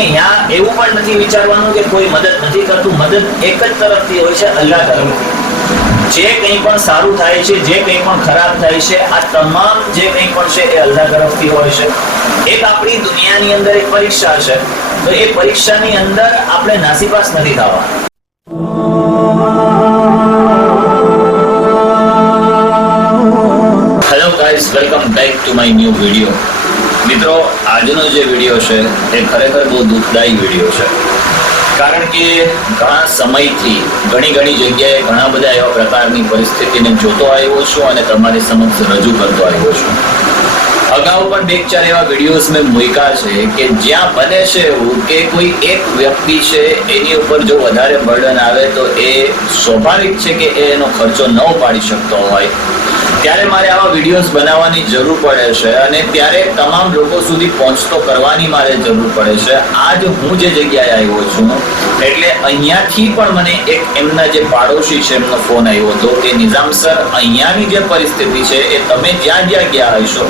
यहाँ એવું પણ નથી વિચારવાનું કે કોઈ મદદ નથી કરતું. મદદ એક જ તરફથી હોય છે, અલ્લાહ તરફથી. જે કંઈ પણ સારું થાય છે, જે કંઈ પણ ખરાબ થાય છે, આ તમામ જે કંઈ પણ છે એ અલ્લાહ તરફથી હોય છે. એક આપણી દુનિયાની અંદર એક પરીક્ષા છે, તો એ પરીક્ષાની અંદર આપણે નાસીપાસ નથી થવા. Hello guys, welcome back to my new video. મિત્રો, આજનો જે વિડીયો છે એ ખરેખર બહુ દુઃખદાયી વિડીયો છે. કારણ કે ઘણા સમયથી ઘણી જગ્યાએ ઘણા બધા એવા પ્રકારની પરિસ્થિતિને જોતો આવ્યો છું અને તમારી સમક્ષ રજૂ કરતો આવ્યો છું. અગાઉ પણ બે ચાર એવા વિડીયોઝ મેં મૂક્યા છે કે જ્યાં બને છે એવું કે કોઈ એક વ્યક્તિ છે એની ઉપર જો વધારે બર્ડન આવે તો એ સ્વાભાવિક છે કે એનો ખર્ચો ન ઉપાડી શકતો હોય, ત્યારે મારે આવા વિડીયોઝ બનાવવાની જરૂર પડે છે અને ત્યારે તમામ લોકો સુધી પહોંચતો કરવાની મારે જરૂર પડે છે. આજ હું જે જગ્યાએ આવ્યો છું એટલે અહીંયાથી પણ મને એક એમના જે પાડોશી છે એમનો ફોન આવ્યો હતો કે નિઝામ સર, અહીંયાની જે પરિસ્થિતિ છે એ તમે જ્યાં ગયા હશો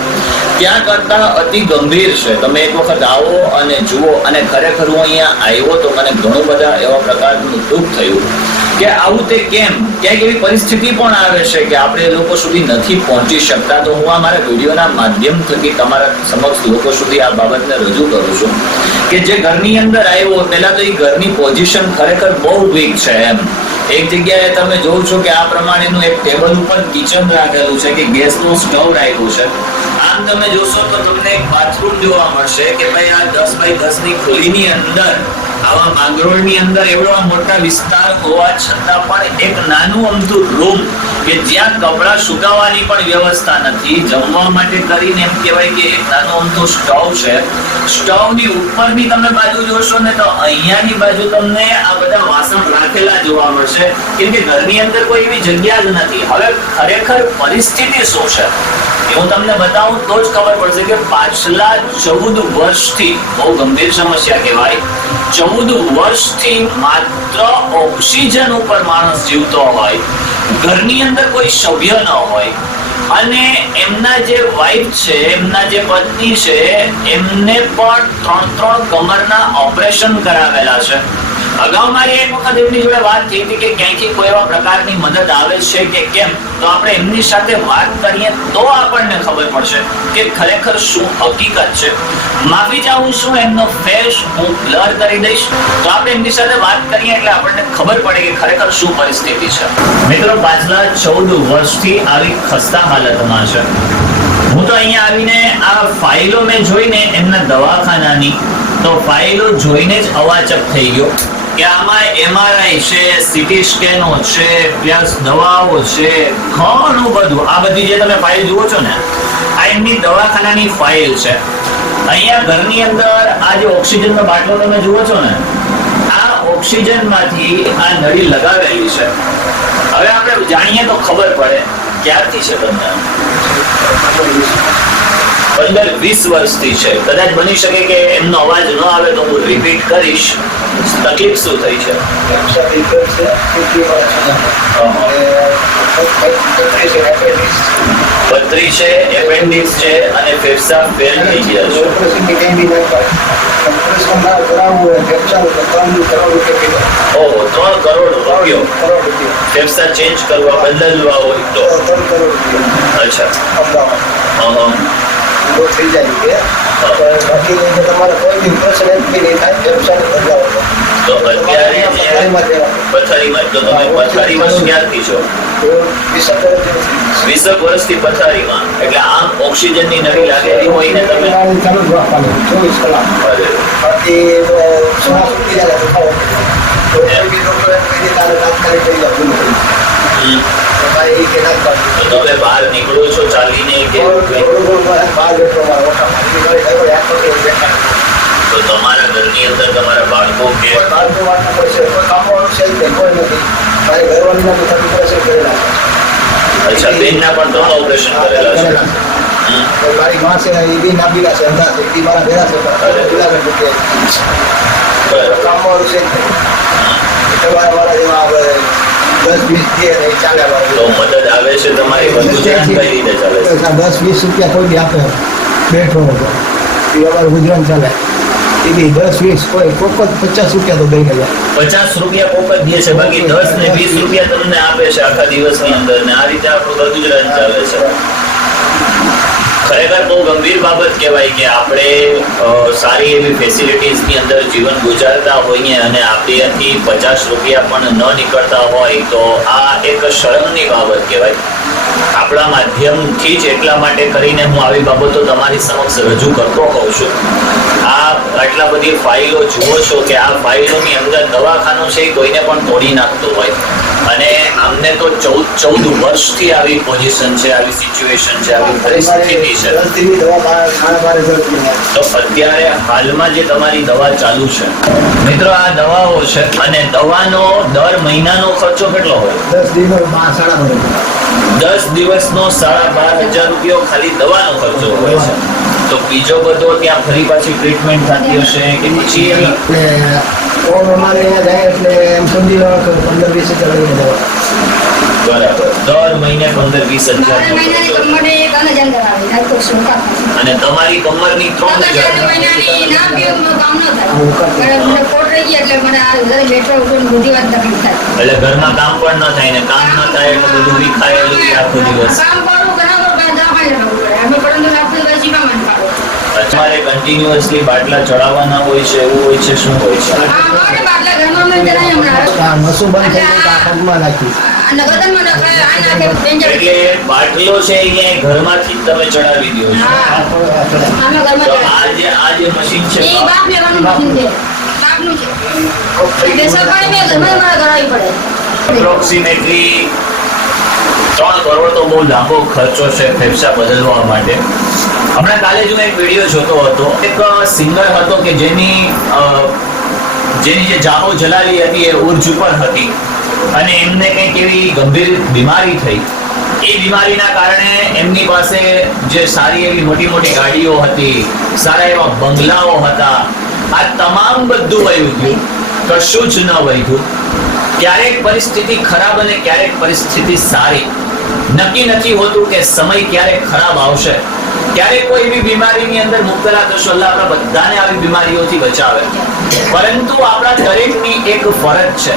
ત્યાં કરતા અતિ ગંભીર છે. તમે એક વખત આવો અને જુઓ. અને ખરેખર હું અહીંયા આવ્યો તો મને ઘણું બધા એવા પ્રકારનું દુઃખ થયું કે આવું તે કેમ, ક્યાંક એવી પરિસ્થિતિ પણ આવે છે કે આપણે લોકો સુધી નથી પહોંચી શકતા. તો હું આ મારા વિડીયોના માધ્યમ થકી તમારા સમક્ષ લોકો સુધી આ બાબતને રજૂ કરું છું કે જે ઘરની અંદર આવ્યો, પહેલા તો એ ઘરની પોઝિશન ખરેખર બહુ વીક છે. એમ એક જગ્યાએ તમે જોવો છો કે આ પ્રમાણેનું એક ટેબલ ઉપર કિચન રાખેલું છે કે ગેસનું સ્ટવ રાખ્યું છે. આમ તમે જોશો તો તમને એક બાથરૂમ જોવા મળશે કે ભાઈ આ 10 બાય 10 ની ખુલ્લીની અંદર આવા માંગરોળની અંદર એવડો મોટા વિસ્તાર હોવા છતાં પણ એક નાનું અમથું રૂમ કે જ્યાં કપડાં સુકાવવાની પણ વ્યવસ્થા નથી. જમવા માટે કરીને એમ કહેવાય કે એક નાનું અમથું સ્ટવ છે. સ્ટવની ઉપરની તમે બાજુ જોશો ને તો અહીંયાની બાજુ તમને આ બધા વાસણ રાખેલા જોવા મળશે કેમ કે ઘરની અંદર કોઈ એવી જગ્યા જ નથી. હવે ખરેખર પરિસ્થિતિ શું છે હું તમને બતાવું તો જ ખબર પડશે કે પાછલા 14 વર્ષથી બહુ ગંભીર સમસ્યા કહેવાય. 14 વર્ષથી માત્ર ઓક્સિજન ઉપર માણસ જીવતો હોય, ઘરની અંદર કોઈ સભ્ય ન હોય અને એમના જે વાઇફ છે, એમના જે પત્ની છે, એમને પણ 3 કમરના ઓપરેશન કરાવેલા છે. અગાઉ મારી એક વખત એમની જોડે વાત થઈ હતી કે ક્યાંયથી કોઈ એવા પ્રકારની મદદ આવે છે કે કેમ, તો આપણે એમની સાથે વાત કરીએ તો આપણને ખબર પડશે કે ખરેખર શું હકીકત છે. માફી ચાહું છું, એમનો ફેસ હું બ્લર કરી દઈશ, તો આપણે એમની સાથે વાત કરીએ એટલે આપણને ખબર પડે કે ખરેખર શું પરિસ્થિતિ છે. મિત્રો, પાછલા 14 વર્ષથી આવી ખસ્તા હાલતમાં છે. હું તો અહીંયા આવીને આ ફાઇલો મેં જોઈને એમના દવાખાનાની, તો ફાઇલો જોઈને જ અવાચક થઈ ગયો કે આમાં MRI છે, સીટી સ્કેનો છે, પ્લસ દવાઓ છે, ઘણું બધું. આ બધી જે તમે ફાઇલ જુઓ છો ને, આ એમની દવાખાનાની ફાઇલ છે. અહીંયા ઘરની અંદર આ જે ઓક્સિજનનો બાટલો તમે જુઓ છો ને, આ ઓક્સિજનમાંથી આ નળી લગાવેલી છે. હવે આપણે જાણીએ તો ખબર પડે ક્યારથી છે. તમને 15-20 વર્ષથી છે. કદાચ બની શકે કે એમનો અવાજ ન આવે તો હું રિપીટ કરીશ. તકલીફ શું થઈ છે? પથરી છે, એપેન્ડિક્સ છે અને ફેફસા ફેલ થઈ ગયા છે. ઓહો, 3 કરોડ રૂપિયો ફેફસા ચેન્જ કરવા, બદલવા હોય તો? અચ્છા. થઈ જાય કે બાકી તમારે કોઈ બી પ્રશ્ન એમ નહીં થાય, ફેફસાને બદલાવો તો અત્યારે પથારીમાં તો તમે પથારીમાં ક્યારથી છો? 20 વર્ષથી પથારીમાં. એટલે આમ ઓક્સિજનની નળી લાગેલી હોય ને તમે ચાલુ જ રાખવાનું 24 કલાક. બાકી શ્વાસ ઉઠી જાય તો ખાઓ તો ડોક્ટર એમ કહી દે તારે તાત્કાલિક કરી દો. તમે બહાર નીકળો છો ચાલીને કે તો તમારા ઘરની અંદર તમારા બાળકો કે અચ્છા, બેનના પણ 3 ઓપરેશન કરેલા છે. મારી માં છે એ બી નાબીલા છે, અંધા છે, એ મારા ભેરા છે. કામવાળું છે વાળા જેવા 10-20 ચાલે. તો મદદ આવે છે તમારી બધું કઈ રીતે ચાલે છે? 10-20 રૂપિયા કોઈ બી આપે બેઠો હતો એ અમારું ગુજરાન ચાલે. એ બી 10-20 કોઈ કોક જ 50 રૂપિયા તો દઈ ગયા. 50 રૂપિયા કોક જ દે છે, બાકી 10 ને 20 રૂપિયા તમને આપે છે આખા દિવસની અંદર, ને આ રીતે આપણું ઘર ગુજરાન ચાલે છે. ખરેખર બહુ ગંભીર બાબત કહેવાય કે આપણે સારી એવી ફેસિલિટીઝની અંદર જીવન ગુજારતા હોઈએ અને આપણાથી 50 રૂપિયા પણ ન નીકળતા હોય તો આ એક શરમની બાબત કહેવાય. આપણા માધ્યમથી જ એટલા માટે કરીને હું આવી બાબતો તમારી સમક્ષ રજૂ કરતો હોઉં છું. આટલા બધી ફાઇલો જુઓ છો કે આ ફાઇલોની અંદર દવાખાનું છે એ કોઈને પણ તોડી નાખતું હોય, અને અમને તો 14 વર્ષથી આવી પોઝિશન છે, આવી સિચ્યુએશન છે, આવી પરિસ્થિતિ છે. તો અત્યારે હાલમાં જે તમારી દવા ચાલુ છે મિત્રો, આ દવાઓ છે અને દવાનો દર મહિનાનો ખર્ચો કેટલો હોય? 10 દિવસનો 12,500 રૂપિયો ખાલી દવાનો ખર્ચો હોય છે. તો બીજો બધો ત્યાં ફરી પાછી ટ્રીટમેન્ટ થતી હશે કે પછી બરાબર, દર મહિને 15-20 હજાર. અને તમારી કમરની 3,000. એટલે ઘરમાં કામ પણ ન થાય, ને કામ ન થાય એટલે બધું વિખાયેલું આખો દિવસ. તમારે કન્ટિન્યુઅસલી બાટલા ચડાવવાના હોય છે, એવું હોય છે, શું હોય છે? એટલે બાટલો છે એ ઘરમાંથી જ તમે ચડાવી દો છો. તો આ જે મશીન છે એપ્રોક્સિમેટલી 3 કરોડ તો બહુ લાંબો ખર્ચો છે ફેફસા બદલવા માટે. હમણાં કાલે જ હું એક વિડીયો જોતો હતો, એક સિંગર હતો કે જેની જે જાહો જલાલી હતી એ ઉર્જ ઉપર હતી, અને એમને કંઈક એવી ગંભીર બીમારી થઈ. એ બીમારીના કારણે એમની પાસે જે સારી એવી મોટી મોટી ગાડીઓ હતી, સારા એવા બંગલાઓ હતા, આ તમામ બધું વયું ગયું, કશું જ ન વધ્યું. ક્યારેક પરિસ્થિતિ ખરાબ અને ક્યારેક પરિસ્થિતિ સારી. નક્કી નથી હોતું કે સમય ક્યારેક ખરાબ આવશે, ક્યારેક કોઈ એવી બીમારીની અંદર મુબતલા થશો. અલ્લાહ આપણા બધાને આવી બીમારીઓથી બચાવે, પરંતુ આપણા દરેકની એક ફરજ છે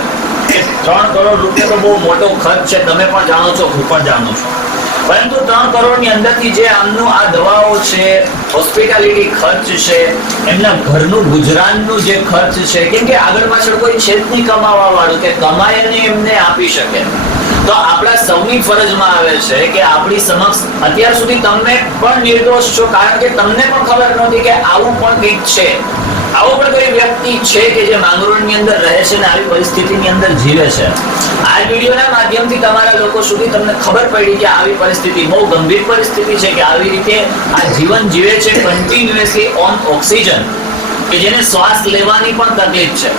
કે 3 કરોડ રૂપિયા તો બહુ મોટો ખર્ચ છે, તમે પણ જાણો છો, હું પણ જાણું છું. પરંતુ 3 કરોડની અંદરથી જે આમનું આ દવાઓ છે, હોસ્પિટાલિટી ખર્ચ છે, એમના ઘરનું ગુજરાનનું જે ખર્ચ છે, કેમ કે આગળ પાછળ કોઈ છે જ નહીં કમાવા વાળું કે કમાય અને એમને આપી શકે. તો આપણા સૌની ફરજમાં આવે છે કે આપણી સમક્ષ અત્યાર સુધી તમે પણ નિર્દોષ છો, કારણ કે તમને પણ ખબર નહોતી કે આવું પણ કંઈક છે, આવો પણ કોઈ વ્યક્તિ છે કે જે માંગરોળની અંદર રહે છે ને આવી પરિસ્થિતિની અંદર જીવે છે. આ વિડીયોના માધ્યમથી તમારા લોકો સુધી તમને ખબર પડી કે આવી પરિસ્થિતિ બહુ ગંભીર પરિસ્થિતિ છે, કે આવી રીતે આ જીવન જીવે છે કન્ટિન્યુઅસલી ઓન ઓક્સિજન, કે જેને શ્વાસ લેવાની પણ તકલીફ છે.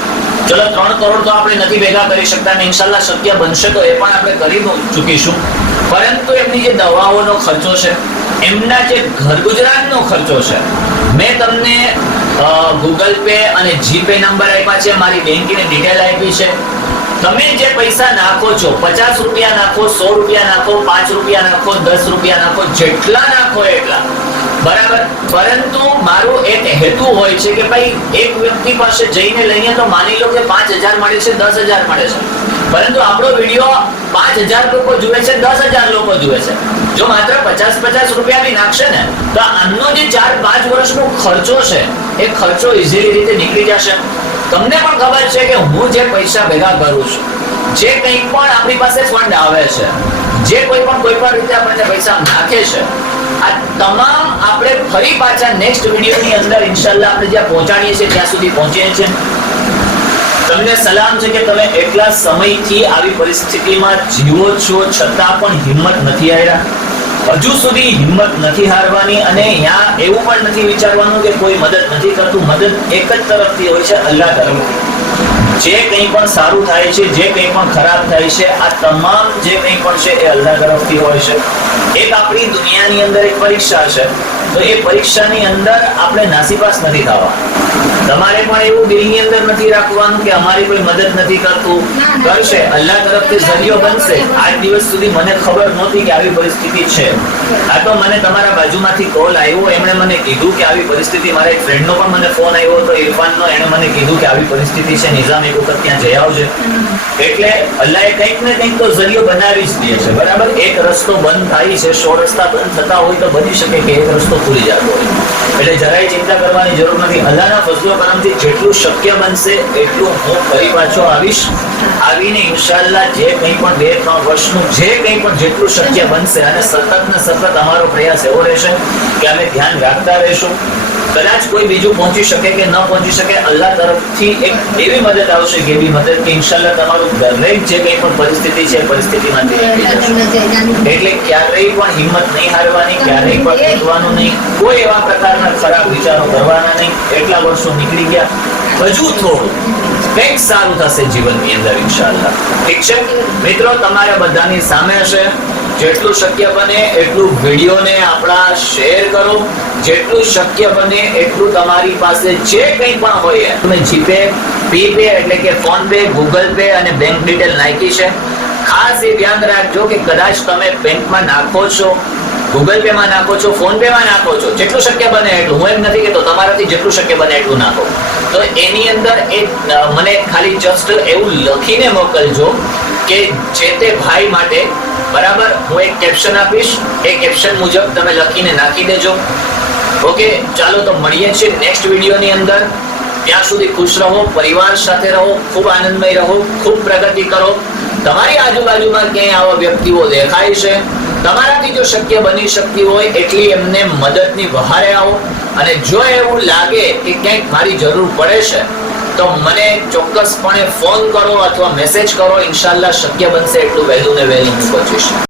ચલો 3 કરોડ તો આપણે નથી ભેગા કરી શકતા, ને ઇન્શાલ્લાહ શક્ય બનશે તો એ પણ આપણે કરી ચૂકીશું. પરંતુ એમની જે દવાઓનો ખર્ચો છે, એમના જે ઘર ગુજરાનનો ખર્ચો છે, મેં તમને ગૂગલ પે અને જીપે નંબર આપ્યા છે, મારી બેંકની ડિટેલ આપી છે. તમે જે પૈસા નાખો છો, 50 રૂપિયા નાખો, 100 રૂપિયા નાખો, 5 રૂપિયા નાખો, 10 રૂપિયા નાખો, જેટલા નાખો એટલા બરાબર. પરંતુ મારો એક હેતુ હોય છે કે ભાઈ એક વ્યક્તિ પાસે જઈને લઈએ તો માની લો કે 5,000 મળે છે, 10,000 મળે છે, પરંતુ આપણો વિડીયો 5,000 લોકો જુએ છે, 10,000 લોકો જુએ છે. જો માત્ર 50 રૂપિયા બી નાખશે ને તો આમનો જે 4-5 વર્ષનો ખર્ચો છે એ ખર્ચો ઇઝીલી રીતે નીકળી જશે. તમને પણ ખબર છે કે હું જે પૈસા ભેગા કરું છું, જે કંઈ પણ આપણી પાસે ફંડ આવે છે, જે કોઈ પણ રીતે આપણને પૈસા નાખે છે, આ તમામ આપણે ફરી પાછા નેક્સ્ટ વિડીયોની અંદર ઇન્શાલ્લાહ આપણે જ્યાં પહોંચાડીએ છીએ ત્યાં સુધી પહોંચીએ છીએ. તમને સલામ છે કે તમે એટલા સમયથી આવી પરિસ્થિતિમાં જીવો છો, છતાં પણ હિંમત નથી હાર્યા. હજુ સુધી હિંમત નથી હારવાની, અને અહીંયા એવું પણ નથી વિચારવાનું કે કોઈ મદદ નથી કરતું. મદદ એક જ તરફથી હોય છે, અલ્લાહ તરફથી. જે કંઈ પણ સારું થાય છે, જે કંઈ પણ ખરાબ થાય છે, આ તમામ જે કંઈ પણ છે એ અલ્લાહ તરફથી હોય છે. એક આપણી દુનિયાની અંદર એક પરીક્ષા છે, તો એ પરીક્ષાની અંદર આપણે નાસીપાસ નથી થવા. તમારે પણ એવું દિલની અંદર નથી રાખવાનું કે અમારી કોઈ મદદ નથી કરતું. કરશે, અલ્લાહ તરફથી જરિયો બનશે. આજ દિવસ સુધી મને ખબર નહોતી કે આવી પરિસ્થિતિ છે. આ તો મને તમારા બાજુમાંથી કોલ આવ્યો, એમણે મને કીધું કે આવી પરિસ્થિતિ, મારા એક ફ્રેન્ડનો પણ મને ફોન આવ્યો હતો, ઇરફાનનો. એણે મને કીધું કે આવી પરિસ્થિતિ છે, નિઝામ એક વખત ત્યાં જઈ આવજે. એટલે અલ્લાહે કંઈક ને કંઈક તો જરિયો બનાવી જ દે છે, બરાબર. એક રસ્તો બંધ થાય છે, 100 રસ્તા બંધ થતા હોય તો બની શકે કે એક રસ્તો ખુલી જતો હોય. એટલે જરાય ચિંતા કરવાની જરૂર નથી. અલ્લાહના ફઝલો કરમથી જેટલું શક્ય બનશે એટલું હું ફરી પાછો આવીશ. આવીને ઇન્શાઅલ્લાહ જે કંઈ પણ 2-3 વર્ષનું જે કંઈ પણ જેટલું શક્ય બનશે, અને સતત ને સતત અમારો પ્રયાસ એવો રહેશે કે અમે ધ્યાન રાખતા રહીશું. કદાચ કોઈ બીજું પહોંચી શકે કે ન પહોંચી શકે, અલ્લાહ તરફથી એક એવી મદદ આવશે કે એવી મદદ કે ઇન્શાઅલ્લાહ તમારું દરેક જે કંઈ પણ પરિસ્થિતિ છે પરિસ્થિતિમાંથી નીકળી જશે. એટલે ક્યારેય પણ હિંમત નહીં હારવાની, ક્યારેય પણ જીતવાનું નહીં, કોઈ એવા પ્રકારના ખરાબ વિચારો કરવાના નહીં. એટલા વર્ષો નીકળી ગયા, હજુ થોડું કંઈક સારું થશે જીવનની અંદર ઇન્શાઅલ્લાહ. ઠીક છે મિત્રો, તમારા બધાની સામે હશે. જેટલું શક્ય બને એટલું વિડીયોને આપણા શેર કરો. જેટલું શક્ય બને એટલું તમારી પાસે જે કંઈ પણ હોય, તમે જીપે, પીપે એટલે કે ફોન પે, ગૂગલ પે અને બેંક ડિટેલ નાખી છે. ખાસ એ ધ્યાન રાખજો કે કદાચ તમે બેંકમાં નાખો છો, ગૂગલ પે માં નાખો છો, ફોન પે માં નાખો છો, જેટલું શક્ય બને એટલું, હું એમ નથી કહેતો તમારાથી જેટલું શક્ય બને એટલું નાખો. તો એની અંદર મને ખાલી જસ્ટ એવું લખીને મોકલજો કે જે તે ભાઈ માટે, બરાબર. હું એક કેપ્શન આપીશ, એ કેપ્શન મુજબ તમે લખીને નાખી દેજો. ઓકે, ચાલો તો મળીએ છીએ નેક્સ્ટ વિડીયોની અંદર. ત્યાં સુધી ખુશ રહો, પરિવાર સાથે રહો, ખૂબ આનંદમય રહો, ખૂબ પ્રગતિ કરો. તમારી આજુબાજુમાં ક્યાંય આવા વ્યક્તિઓ દેખાય છે, તમારાથી જો શક્ય બની શકતી હોય એટલી એમને મદદની વહારે આવો. અને જો એવું લાગે કે ક્યાંક મારી જરૂર પડે છે તો મને ચોક્કસપણે ફોન કરો અથવા મેસેજ કરો. ઇન્શાઅલ્લાહ શક્ય બનશે એટલું વહેલું ને વહેલું હું પહોંચીશ.